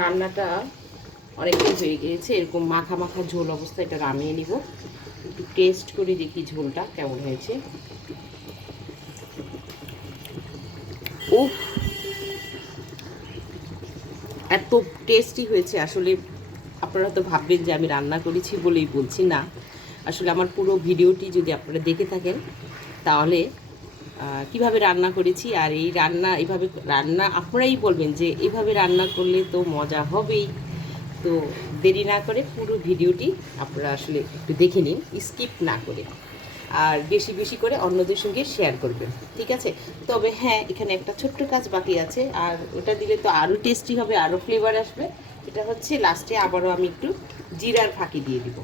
রান্নাটা অনেকটাই হয়ে গিয়েছে। এরকম মাখা মাখা ঝোল অবস্থা, এটা নামিয়ে নিব। একটু টেস্ট করে, দেখি ঝোলটা কেমন হয়েছে। উফ! এত টেস্টি হয়েছে। আসলে আপনারা তো ভাববেন যে আমি রান্না করেছি বলেই বলছি না। আসলে আমার পুরো ভিডিওটি যদি আপনারা দেখে থাকেন, তাহলে কীভাবে রান্না করেছি আর এই রান্না, এভাবে রান্না আপনারাই বলবেন যে এভাবে রান্না করলে তো মজা হবেই। তো দেরি না করে পুরো ভিডিওটি আপনারা আসলে একটু দেখে নিন, স্কিপ না করে। আর বেশি বেশি করে অন্যদের সঙ্গে শেয়ার করবেন, ঠিক আছে? তবে হ্যাঁ এখানে একটা ছোট্ট কাজ বাকি আছে, আর ওটা দিলে তো আরও টেস্টি হবে, আরও ফ্লেভার আসবে। এটা হচ্ছে লাস্টে আবারও আমি একটু জিরার ফাঁকি দিয়ে দিব।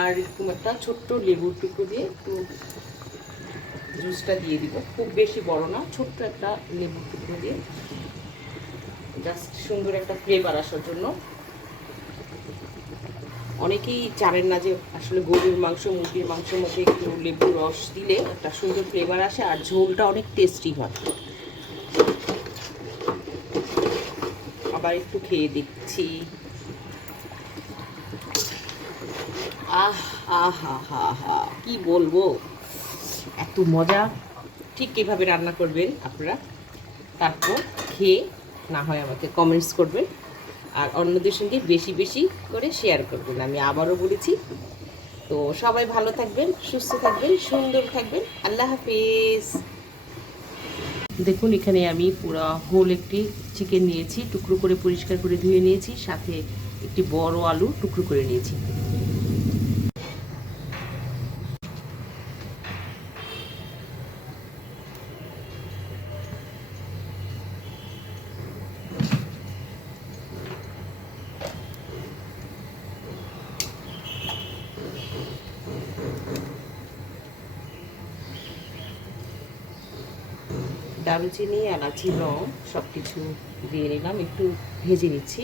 আর এরকম একটা ছোট্ট লেবুর টুকরো দিয়ে একটু জুসটা দিয়ে দিব। খুব বেশি বড় না, ছোট্ট একটা লেবুর টুকরো দিয়ে। জাস্ট সুন্দর একটা ফ্লেভার আসার জন্য। অনেকেই জানেন না যে আসলে গরুর মাংস, মুরগির মাংসের মধ্যে একটু লেবুর রস দিলে একটা সুন্দর ফ্লেভার আসে আর ঝোলটা অনেক টেস্টি হয়। আবার একটু খেয়ে দেখছি। আহ আহ হা হা কি বলব? এত মজা। ঠিক কীভাবে রান্না করবেন আপনারা? তারপর খেয়ে না হয় আমাকে কমেন্টস করবেন। আর অন্যদের সঙ্গে বেশি বেশি করে শেয়ার করবেন। আমি আবারও বলেছি। তো সবাই ভালো থাকবেন, সুস্থ থাকবেন, সুন্দর থাকবেন। আল্লাহ হাফিজ। দেখুন, এখানে আমি পুরো হোল একটি চিকেন নিয়েছি। টুকরো করে পরিষ্কার করে ধুয়ে নিয়েছি। সাথে একটি বড় আলু টুকরো করে নিয়েছি। দারুচিনি, এলাচি, লং সব কিছু দিয়ে নিলাম। একটু ভেজে নিচ্ছি।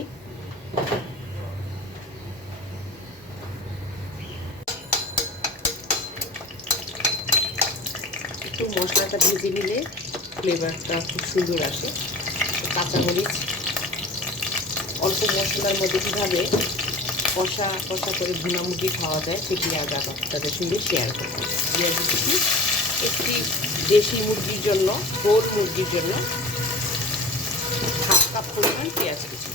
একটু মশলাটা ভেজে নিলে ফ্লেভারটা খুব সুন্দর আসে। কাঁচা কাঁচামরিচ অল্প মশলার মধ্যে কীভাবে কষা কষা করে ভুনা মুরগি খাওয়া যায় সেটি আজ আপনাদের সঙ্গে শেয়ার করব। একটি দেশি মুরগির জন্য হোল মুরগির জন্য হাফ কাপ পরিমাণ পেঁয়াজ কুচি।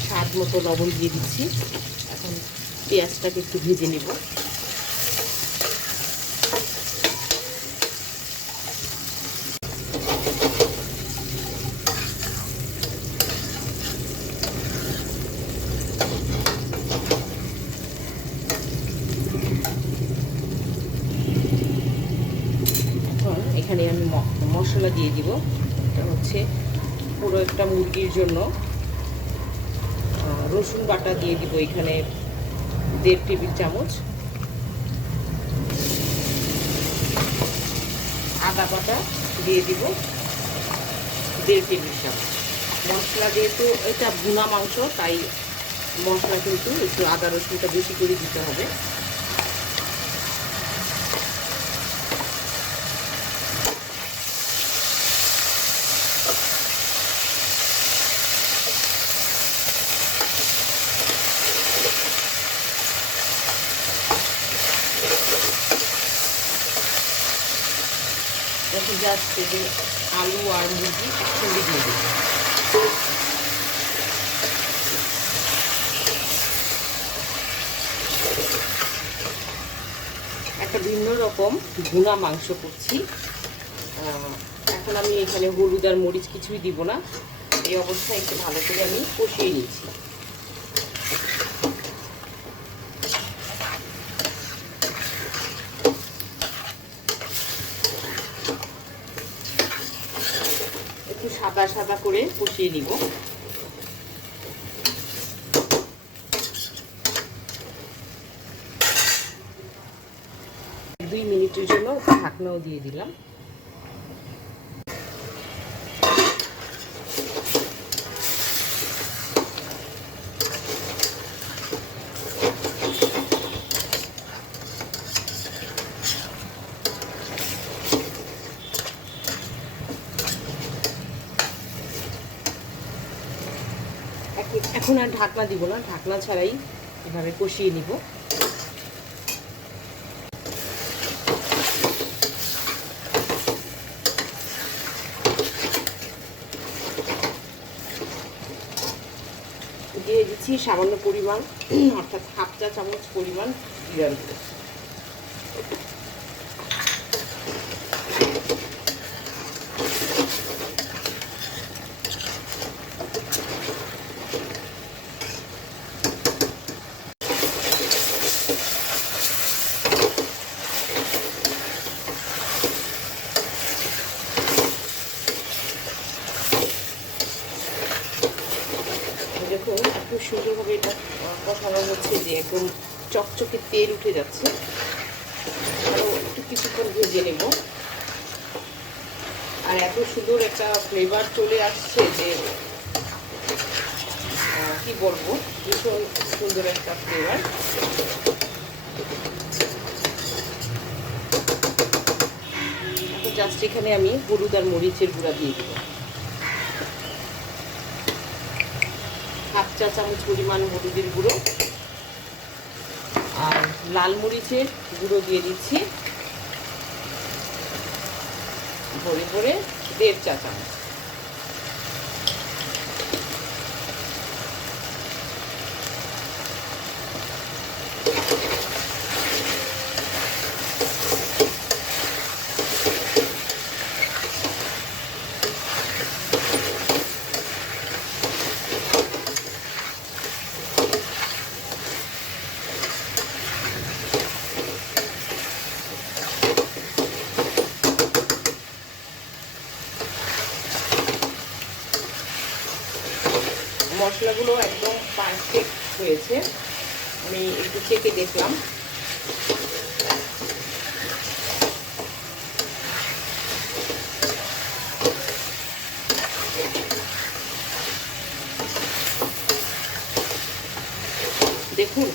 স্বাদ মতো লবণ দিয়ে দিচ্ছি। এখন পেঁয়াজটাকে একটু ভেজে নেব এখন এখানে আমি ম- মশলা দিয়ে দিব। এটা হচ্ছে পুরো একটা মুরগির জন্য। রসুন বাটা দিয়ে দিব এখানে দেড় টেবিল চামচ। আদা বাটা দিয়ে দিব দেড় টেবিল চামচ। মশলা যেহেতু এটা ভুনা মাংস, তাই মশলা কিন্তু একটু আদা রসুনটা বেশি করে দিতে হবে। জাস্ট এই আলু আর মুরগি একসঙ্গে দিয়ে দেবো। একটা ভিন্ন রকম ভুনা মাংস করছি। এখন আমি এখানে হলুদ আর মরিচ কিছুই দিব না। এই অবস্থায় একটু ভালো করে আমি কষিয়ে নিচ্ছি একটু সাদা করে কষিয়ে নিব। দুই মিনিটের জন্য ঢাকনাও দিয়ে দিলাম। এখন আর ঢাকনা দিব না, ঢাকনা ছাড়াই এভাবে কষিয়ে নিব। দিয়ে দিচ্ছি সামান্য পরিমাণ, অর্থাৎ হাফ চা চামচ পরিমাণ জিরার গুঁড়ো দেখুন খুব সুন্দরভাবে এটা আহ, হচ্ছে যে একদম চকচকে তেল উঠে যাচ্ছে। আরও একটু কিছুক্ষণ ভেজে নেব। আর এত সুন্দর একটা ফ্লেভার চলে আসছে যে কি বলব? ভীষণ সুন্দর একটা ফ্লেভার জাস্ট এখানে আমি হলুদ আর মরিচের গুঁড়া দিয়ে দেবো। চা চামচ পরিমাণ হলুদের গুঁড়ো আর লাল মরিচের গুঁড়ো দিয়ে দিচ্ছি। ভরে ভরে দেড় চা চামচ। হয়েছে। আমি একটু চেকে দেখলাম। দেখুন,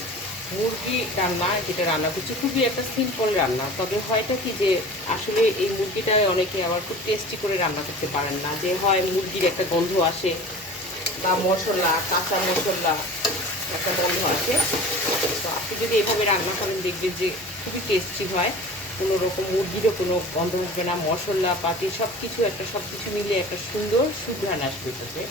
মুরগি রান্না, যেটা রান্না করছি, খুবই একটা সিম্পল রান্না। তবে হয়টা কি যে, আসলে এই মুরগিটা অনেকে আবার খুব টেস্টি করে রান্না করতে পারেন না। যে হয় মুরগির একটা গন্ধ আসে বা মশলা, কাঁচা মশলা একটা গন্ধ আসে তো আপনি যদি এভাবে রান্না করেন, দেখবেন যে খুবই টেস্টি হয়। কোনো রকম মুরগিরও কোনো গন্ধ আসবে না। মশলা, পাতি সব কিছু একটা সব কিছু মিলে একটা সুন্দর সুঘ্রাণ আসবে তাতে।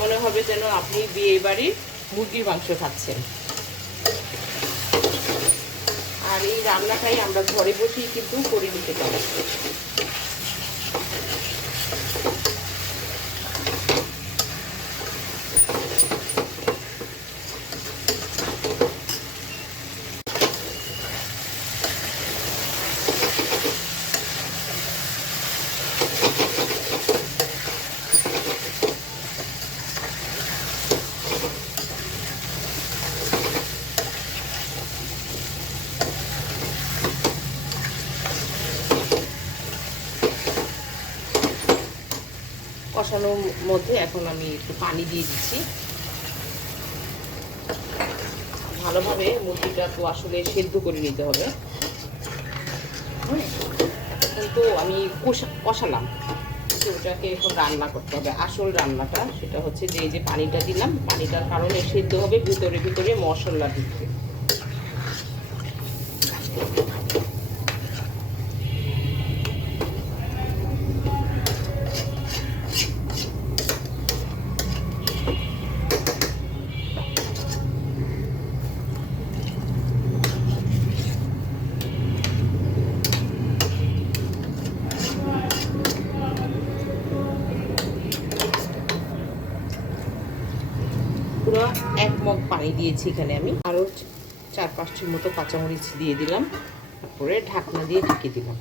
মনে হবে যেন আপনি বিয়ে বাড়ির মুরগির মাংস খাচ্ছেন। আর এই রান্নাটাই আমরা ঘরে বসেই কিন্তু করে নিতে পারি। কষানোর মধ্যে এখন আমি একটু পানি দিয়ে দিচ্ছি। ভালোভাবে মুরগিটা তো আসলে সেদ্ধ করে নিতে হবে। হুম, এখন তো আমি কষা কষালাম। ওটাকে এখন রান্না করতে হবে। আসল রান্নাটা সেটা হচ্ছে যে যে পানিটা দিলাম পানিটার কারণে সেদ্ধ হবে ভিতরে ভিতরে মশলা ঢুকবে পানি দিয়েছি এখানে আমি। আরও চার পাঁচটির মতো কাঁচামরিচ দিয়ে দিলাম। তারপরে ঢাকনা দিয়ে ঢেকে দিলাম।